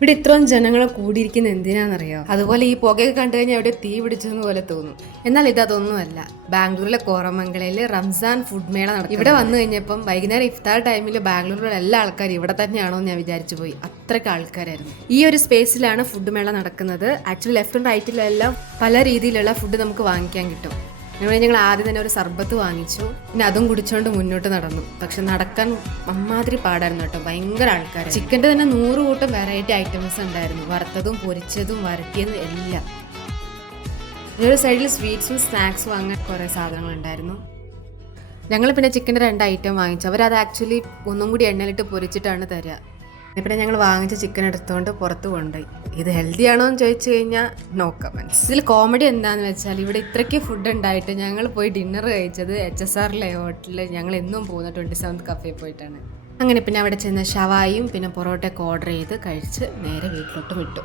ഇവിടെ ഇത്രയും ജനങ്ങൾ കൂടിയിരിക്കുന്ന എന്തിനാണെന്നറിയോ? അതുപോലെ ഈ പുകയൊക്കെ കണ്ടു കഴിഞ്ഞാൽ അവിടെ തീ പിടിച്ചെന്ന് പോലെ തോന്നും. എന്നാൽ ഇതൊന്നുമല്ല. ബാംഗ്ലൂരിലെ കോറമംഗലയിൽ റംസാൻ ഫുഡ് മേള നടക്കും. ഇവിടെ വന്നു കഴിഞ്ഞപ്പം വൈകുന്നേരം ഇഫ്താർ ടൈമിൽ ബാംഗ്ലൂരിലെ എല്ലാ ആൾക്കാരും ഇവിടെ തന്നെയാണോ എന്ന് ഞാൻ വിചാരിച്ചു പോയി. അത്രയ്ക്ക് ആൾക്കാരായിരുന്നു. ഈ ഒരു സ്പേസിലാണ് ഫുഡ് മേള നടക്കുന്നത്. ആക്ച്വലി ലെഫ്റ്റും റൈറ്റിലെല്ലാം പല രീതിയിലുള്ള ഫുഡ് നമുക്ക് വാങ്ങിക്കാൻ കിട്ടും. ഞങ്ങൾ ആദ്യം തന്നെ ഒരു സർബത്ത് വാങ്ങിച്ചു. പിന്നെ അതും കുടിച്ചുകൊണ്ട് മുന്നോട്ട് നടന്നു. പക്ഷെ നടക്കാൻ അമ്മാതിരി പാടായിരുന്നു കേട്ടോ. ഭയങ്കര ആൾക്കാർ. ചിക്കൻ്റെ തന്നെ 100 കൂട്ടം വെറൈറ്റി ഐറ്റംസ് ഉണ്ടായിരുന്നു. വറുത്തതും പൊരിച്ചതും വരട്ടിയതും എല്ലാം. ഒരു സൈഡിൽ സ്വീറ്റ്സും സ്നാക്സും അങ്ങനെ കുറേ സാധനങ്ങളുണ്ടായിരുന്നു. ഞങ്ങൾ പിന്നെ ചിക്കൻ്റെ 2 ഐറ്റം വാങ്ങിച്ചു. അവരത് ആക്ച്വലി ഒന്നും കൂടി എണ്ണയിലിട്ട് പൊരിച്ചിട്ടാണ് തരിക. പിന്നെ ഞങ്ങൾ വാങ്ങിച്ച ചിക്കൻ എടുത്തുകൊണ്ട് പുറത്ത് കൊണ്ടുപോയി. ഇത് ഹെൽത്തി ആണോ എന്ന് ചോദിച്ചു കഴിഞ്ഞാൽ നോ കമൻസ്. ഇതിൽ കോമഡി എന്താണെന്ന് വെച്ചാൽ ഇവിടെ ഇത്രയ്ക്ക് ഫുഡ് ഉണ്ടായിട്ട് ഞങ്ങൾ പോയി ഡിന്നർ കഴിച്ചത് HSRലെ ഹോട്ടലിൽ ഞങ്ങൾ എന്നും പോകുന്ന 27th കഫേ പോയിട്ടാണ്. അങ്ങനെ പിന്നെ അവിടെ ചെന്ന് ഷവായും പിന്നെ പൊറോട്ടയൊക്കെ ഓർഡർ ചെയ്ത് കഴിച്ച് നേരെ വീട്ടിലോട്ട് വിട്ടു.